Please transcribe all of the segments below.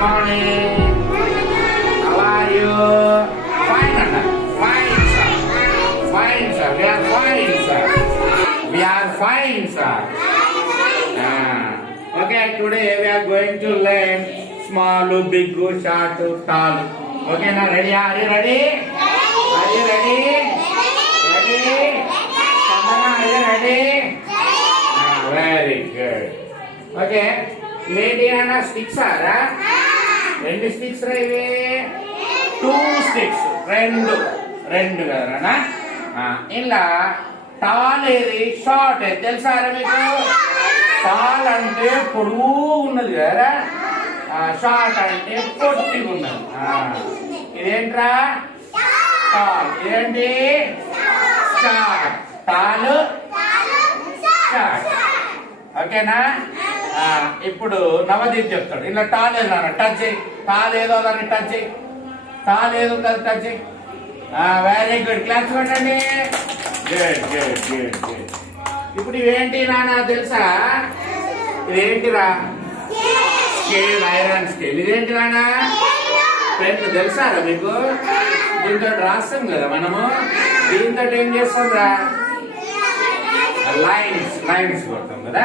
morning. How are you? Fine, Anna. Fine, sir. Fine, sir. We are fine, sir. We are fine, sir. Okay, today we are going to learn small, big, short, tall. Okay, now ready? Are you ready? Are you ready? Ready? Sandana, are you ready? Very good. Okay. Lady and sticks are రెండు sticks ఇవి 2 sticks రెండు కదనా ఇలా tall ఏది short ఏది తెలుసా మీకు tall అంటే పొడుగు ఉన్నది కదా షార్ట్ అంటే పొట్టిగా ఉన్నది ఇదేంట్రా టాల్ ఇదేంటి షార్ట్ టాల్ షార్ట్ ఓకేనా ఇప్పుడు నవదీప్ చెప్తాడు ఇలా టాల్ ఏదో టచ్ చేయి టాల్ ఏదో దాన్ని టచ్ చేయి టాల్ ఏదో దాన్ని టచ్ చేయి వెరీ గుడ్ క్లాస్ పెట్టండి గుడ్ గుడ్ గుడ్ గుడ్ ఇప్పుడు ఇవేంటి నాన్న తెలుసా ఇదేంటిరా స్కేల్ ఐరన్ స్కేల్ ఇదేంటి నాన్న పెన్ తెలుసారా మీకు దీంతో రాస్తాం కదా మనము దీంతో ఏం చేస్తాం రా లైన్స్ కొడతాం కదా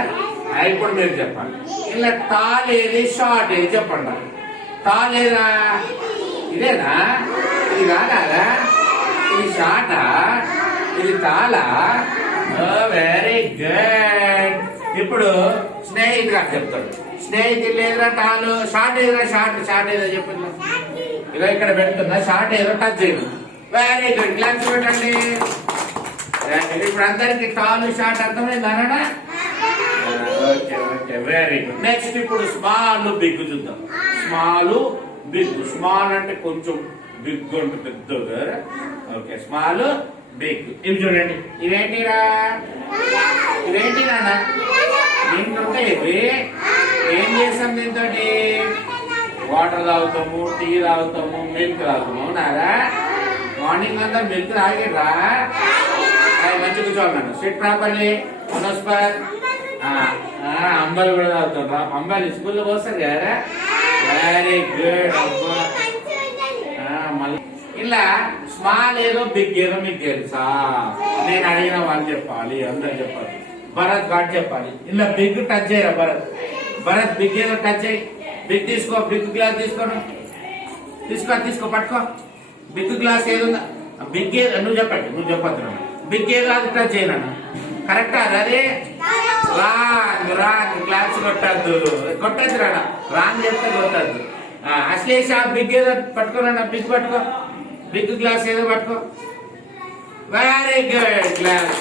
ఇప్పుడు మీరు చెప్పండి ఇలా టాల్ ఏది షార్ట్ ఏది చెప్పండి టాల్ ఏదా ఇదేనా ఇది కాదా ఇది షార్టా ఇది టాలా వెరీ గుడ్ ఇప్పుడు స్నేహితు గారు చెప్తాడు స్నేహితులు ఏదైనా టాలు షార్ట్ ఏదైనా షార్ట్ ఏదో చెప్పిందా ఇలా ఇక్కడ పెడుతుందా షార్ట్ ఏదో టచ్ చేయదు వెరీ గుడ్ క్లాస్ పెట్టండి ఇప్పుడు అందరికి టాలు షార్ట్ అర్థమైంది అన్నాడా okay okay very good next ఇప్పుడు స్మాల్ బిగ్ చూద్దాం స్మాల్ బిగ్ స్మాల్ అంటే కొంచెం బిగ్ అంటే పెద్దగా ఓకే స్మాల్ బిగ్ ఇవి చూడండి ఇవేంటిరా ఇవేంటి నాన్న దీంట్లో ఇవి ఏం చేస్తాం దీంతో వాటర్ తాగుతాము టీ తాగుతాము మిల్క్ తాగుతాము అవునారా మార్నింగ్ అంతా మిల్క్ తాగిరా మంచి కూర్చోవాలన్నాను సిట్ ప్రాపర్లీ మనోస్పర్ అంబాలు కూడా తాగుతారా అంబాలు స్కూల్లో పోస్తారు కదా వెరీ గుడ్ అబ్బా మళ్ళీ ఇలా స్మాల్ ఏదో బిగ్ ఏదో మీకు తెలుసా నేను అడిగిన వాళ్ళు చెప్పాలి అందరు చెప్పాలి భరత్ గాడ్ చెప్పాలి ఇలా బిగ్ టచ్ చేయరా భరత్ బిగ్ ఏదో టచ్ చేయి బిగ్ తీసుకో బిగ్ గ్లాస్ తీసుకో పట్టుకో బిగ్ గ్లాస్ ఏదుందా బిగ్ ఏదో నువ్వు చెప్పద్దు బిగ్ ఏదో అది టచ్ చేయను కరెక్టా అదే రాంగ్ క్లాస్ కొట్టద్దు రాంగ్ చెప్తే కొట్టద్దు అశ్లేష బిగ్ ఏదో పట్టుకోరా బిగ్ పట్టుకో బిగ్ గ్లాస్ ఏదో పట్టుకో very good class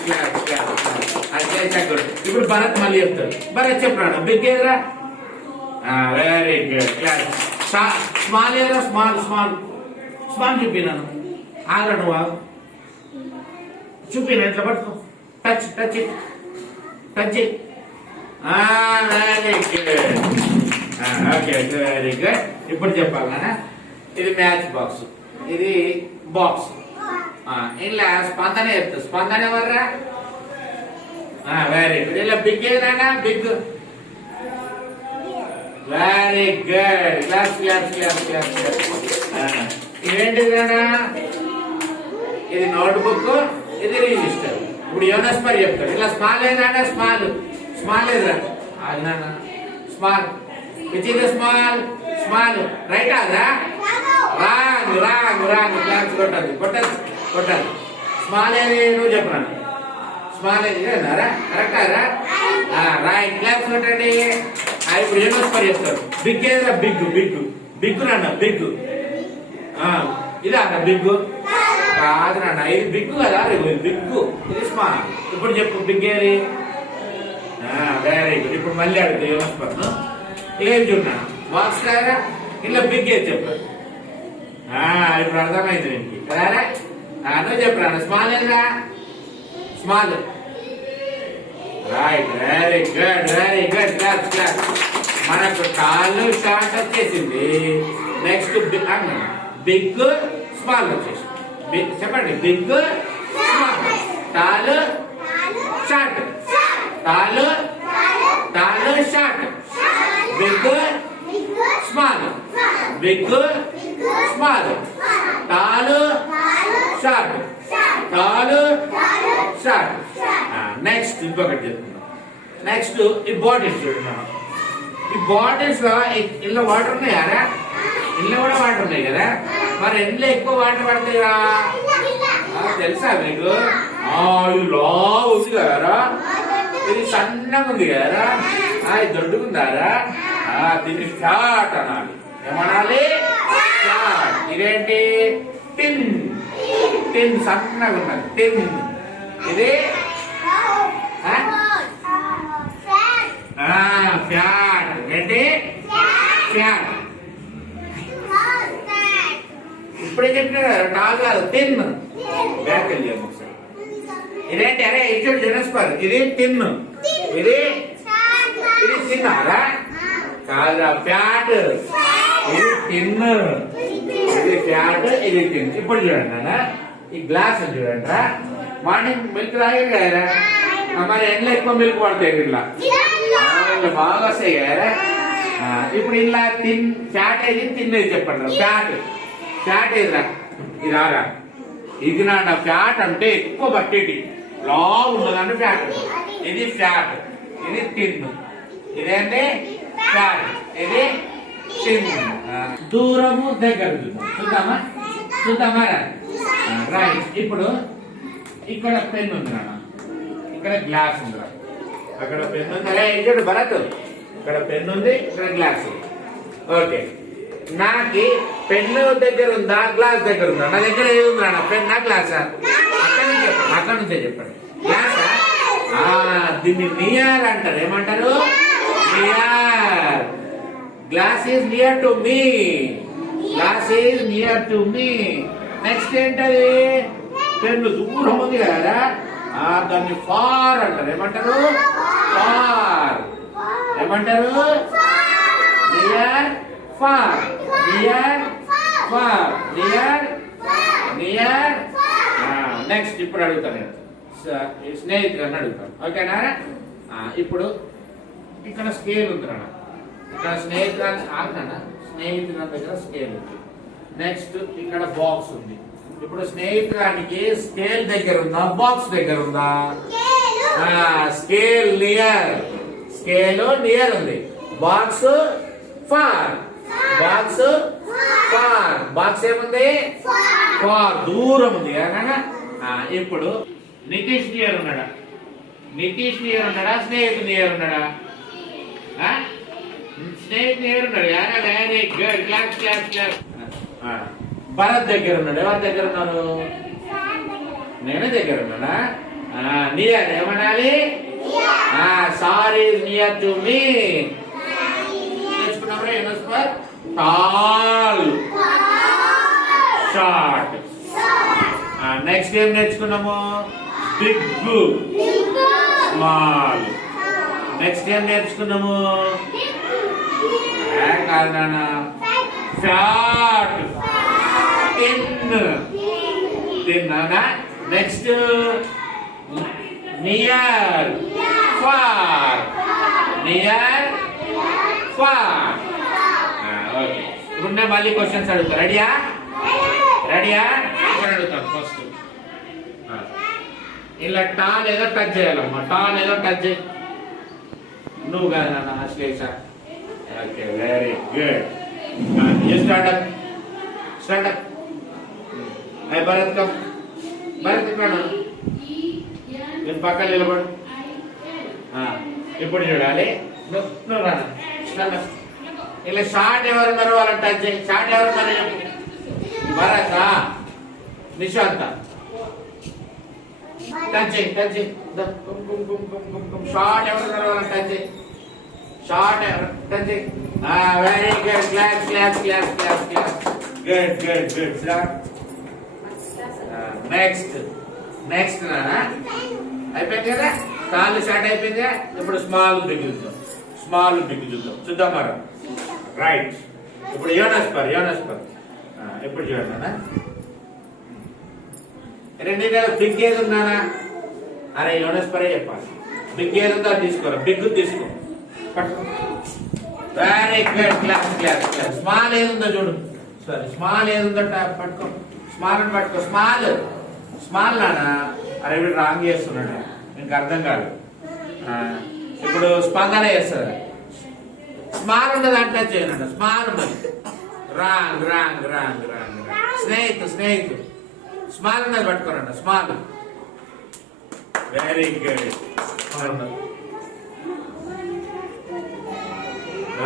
Ashlesha good ఇప్పుడు భరత్ మళ్ళీ చెప్తాడు భరత్ చెప్పరా బిగ్ ఏదరా వెరీ గుడ్ క్లాస్ స్మాల్ ఏదో స్మాల్ చూపినాను ఆగరా నువ్వు చూపినా ఇట్లా పట్టుకో touch very good okay very good ఇప్పుడు చెప్పాలన్నా ఇది మ్యాచ్ బాక్స్ ఇది బాక్స్ ఇలా స్పందన చెప్తా స్పందన ఎవర్రా వెరీ గుడ్ ఇలా బిగ్ ఏదైనా బిగ్ వెరీ గుడ్ క్లాస్ ఇదేంటిదన్నా ఇది నోట్బుక్ ఇది రిజిస్టర్ ఇప్పుడు యోనస్పర్ చెప్తాడు ఇలా స్మాల్ ఏదైనా స్మాల్ ఏదిరా small which is small right అదా రాంగ్ క్లాస్ కొట్టదు స్మాల్ ఏది నువ్వు చెప్పరా స్మాల్ ఏది అన్నారా కరెక్ట్ అదా రైట్ క్లాస్ కొట్టండి ఇప్పుడు యోనస్పర్ చెప్తాడు బిగ్ ఏదిరా బిగ్ నాన్న బిగ్ ఇదా బిగ్ కాదు నాన్న ఇది బిగ్ కదా బిగ్ ఇది స్మాల్ ఇప్పుడు చెప్పు బిగ్ ఏది వెరీ గుడ్ ఇప్పుడు మళ్ళీ అడుగుతా యోనస్పర్ ఏం చూడన్నా బాక్స్ రారా ఇలా బిగ్ ఏది చెప్పారు ఇప్పుడు అర్థమైంది నీకు కదా నువ్వు చెప్పరా స్మాల్ ఏదిరా small right very good class మనకు కాళ్ళు షార్ట్ వచ్చేసింది నెక్స్ట్ బిగ్ స్మాల్ వచ్చేసింది చెప్పండి big small tall short tall short big small big small, tall short, tall short. Next ఇంకొకటి చెప్తున్నాం. నెక్స్ట్ ఈ బాటిల్స్ చూడండి. ఈ బాటిల్స్ లో ఇంట్లో వాటర్ ఉన్నాయారా? ఇంట్లో కూడా వాటర్ ఉన్నాయి కదా, మరి ఇంట్లో ఎక్కువ వాటర్ పడతాయిరా? తెలుసా మీకు? ఇది లా ఉంది కదరా, ఇది సన్నగా ఉంది కదరా, ఇది దొడ్డుకుందారా, దీన్ని ఫ్లాట్ అనాలి. ఏమనాలి? ఫ్లాట్. ఇదేంటి? టిన్. టిన్ సన్నగా ఉన్నది టిన్. ఇది ఫ్లాట్. ఏంటి? ఫ్లాట్. ఇప్పుడే చెప్పిన కదా, టాల్ కాదు, టిన్. బ్యాక్ వెళ్ళాము ఒకసారి. ఇదేంటి? అరే ఇచ్చాడు జనస్పర్. ఇది టిన్, ఇది ఇది తిన్నారా? కాదా, ఫ్యాట్. ఇది టిన్, ఇది ఫ్యాట్, ఇది టిన్. ఇప్పుడు చూడండి అన్న, ఈ గ్లాస్ చూడండి. మార్నింగ్ మిల్క్ తాగే కదా, మరి ఎండ్లో ఎక్కువ మిల్క్ పడతాయి, ఇలా బాగా వస్తాయి కదా. ఇప్పుడు ఇలా తిన్ ఫ్యాట్ ఏది, తినేది చెప్పండి. ఫ్యాట్ ఫ్యాట్ ఏదిరా? ఇది ఆరా, ఇది నా ఫ్యాట్ అంటే ఎక్కువ బట్టేటి లా ఉన్నదంటే ఫ్యాట్. ఇది ఫ్యాట్, ఇది తిన్. ఇదేంటి? ఫ్యాట్, ఇది తిన్. దూరము దగ్గర చూద్దామా? చూద్దామా? రైట్. ఇప్పుడు ఇక్కడ పెన్ ఉంది నాన్న, ఇక్కడ గ్లాస్ ఉందిరా, అక్కడ పెన్ ఉంది. ఇక్కడ భరత్, ఇక్కడ పెన్ ఉంది, ఇక్కడ గ్లాస్. ఓకే, నాకి పెన్ను దగ్గర ఉందా, గ్లాస్ దగ్గర ఉందా? నా దగ్గర ఏది ఉందా? పెన్నా గ్లాసా? అక్కడ నుంచి చెప్పండి, అక్కడ నుంచే చెప్పండి. గ్లాసా? దీన్ని నియర్ అంటారు. ఏమంటారు? Near. Glass is near to me. Glass is near to me. Next ఏంటది? పెన్ను దూరం ఉంది కదా, దాన్ని ఫార్ అంటారు. ఏమంటారు? ఫార్. ఏమంటారు? Near far. Near far. Near near. Next ఇప్పుడు అడుగుతాను నేను, స్నేహితులను అడుగుతాను. ఓకేనా? ఇప్పుడు ఇక్కడ స్కేల్ ఉంది నాన్న, ఇక్కడ స్నేహితురాలు ఆగునా, స్నేహితుల దగ్గర స్కేల్ ఉంది. నెక్స్ట్ ఇక్కడ బాక్స్ ఉంది. ఇప్పుడు స్నేహితురానికి స్కేల్ దగ్గర ఉందా, బాక్స్ దగ్గర ఉందా? స్కేల్ నియర్, స్కేల్ నియర్ ఉంది. Box far, box far. Box ఏముంది? ఫార్, దూరం ఉంది కదా. ఇప్పుడు నితీష్ నియర్ ఉన్నాడా? నితీష్ నియర్ ఉన్నాడా? స్నేహితుడు నియర్ ఉన్నాడా? స్నేహితుడు నియర్ ఉన్నాడు. Very good, class class class. Bharat దగ్గర ఉన్నాడు. ఎవరి దగ్గర ఉన్నారు? నేను దగ్గర ఉన్నాడా? నియర్. ఏమనాలి? సారీ నియర్ టు మీ. నేర్చుకున్నారా? యూనస్పర్ టాల్ షార్ట్. నెక్స్ట్ ఏం నేర్చుకున్నాము? Big small. నెక్స్ట్ ఏం నేర్చుకున్నాము? కాదు నాన్న, ఫ్యాట్, టిన్. తిన్నానా? Next near far. Near far. Okay, ఇప్పుడు నేను మళ్ళీ క్వశ్చన్స్ అడుగుతా. రెడీయా? రెడీయా? ఇక్కడ అడుగుతాను ఫస్ట్. ఇలా టాల్ ఏదో టచ్ చేయాలమ్మా, టాల్ ఏదో టచ్ చేయి. నువ్వు కదా నాన్న, Shlesha. Okay, very good. Start up, start up. Bharat come, Bharat ఇక్కడ నేను పక్కన నిలబడు. ఇప్పుడు చూడాలి. నువ్వు రానా, ఇలా షార్ట్ ఎవరున్నారో వాళ్ళని టచ్ చేయి. షార్ట్ ఎవరున్నారో చెప్పు. భరత్, నిశాంత, టచ్ చేయి, టచ్ చేయి. షార్ట్ ఎవరున్నారో వాళ్ళని టచ్ చేయి. షార్ట్ టచ్ చేయి. Very good, class class class class class. Good good good. Next next నానా, అయిపోయింది కదా, కాళ్ళు షార్ట్ అయిపోయింది. ఇప్పుడు స్మాల్ బిగ్ చూద్దాం, స్మాల్ బిగ్ చూద్దాం. చూద్దాం మరి. రైట్. ఇప్పుడు యోనస్పర్, యోనస్పర్. ఎప్పుడు చూడండి రెండింటి బిగ్ ఏది ఉందానా? అరే యోనస్పరే చెప్పాలి. బిగ్ ఏది ఉందా తీసుకోరా, బిగ్ తీసుకో. Very good. Class class class. Small ఏదుందో చూడు. సరే స్మాల్ ఏదుందో పట్టుకో. స్మాల్ అని పట్టుకో. స్మాల్ స్మాల్ నానా. అరే వీడు రాంగ్ చేస్తున్నాడు, ఇంకా అర్థం కాదు. ఇప్పుడు స్పందన చేస్తారు. స్మాల్ ఉన్నది అంటే చేయనండి. స్మాల్ ఉన్నది. Wrong wrong wrong wrong. స్నేహితు స్నేహితు. స్మాల్ ఉన్నది పట్టుకోనండి. Small. Very good.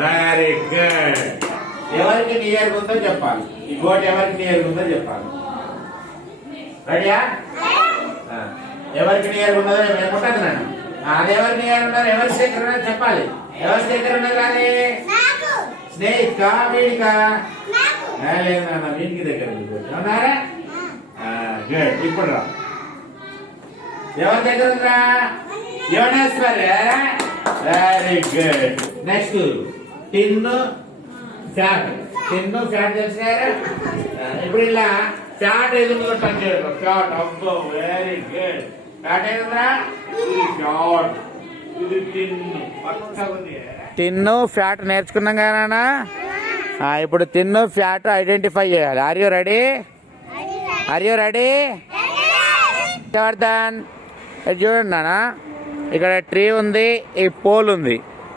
Very good. ఎవరికి నియర్ ఉందో చెప్పాలి. ఈ గోట్ ఎవరికి నియర్ ఉందో చెప్పాలి. రెడీయా? ఎవరికి నియర్ ఉన్నదో ఏముంటుంది నాన్న? అది ఎవరికి నియర్ ఉన్నారు, ఎవరి దగ్గర ఉన్నదో చెప్పాలి. ఎవరి దగ్గర ఉన్నది అది? స్నేహితుకా వీడికా? లేదు నాన్న, వీడికి దగ్గర ఉన్నారా? గుడ్. ఇప్పుడు రా. ఎవరి దగ్గర ఉందా? Yoneshwari. Very good. Next tin fat. Tin fat తెలిసారా? ఇప్పుడు ఇలా ఫ్యాట్ ఎదుగులో టచ్ చేయడం. ఫ్యాట్. అబ్బో వెరీ గుడ్. ఫ్యాట్ ఏదుందా? ఫ్యాట్. ఇది టిన్. టిన్ ఫ్యాట్ నేర్చుకున్నాం కదా. ఇప్పుడు టిన్ ఫ్యాట్ ఐడెంటిఫై చేయాలి. Are you ready? Are you ready? Harshavardhan చూడండి నాన్న, ఇక్కడ ట్రీ ఉంది, ఈ పోల్ ఉంది.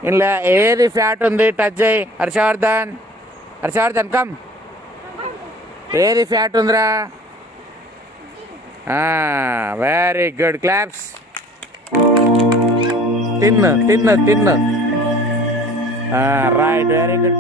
ఇలా ఏది ఫ్యాట్ ఉంది టచ్ చేయి. హర్షవర్ధన్ హర్షవర్ధన్ కమ్. ఏది ఫ్యాట్ ఉందిరా? Very good. క్లాప్స్. టిన్ టిన్ టిన్. రైట్. Very good.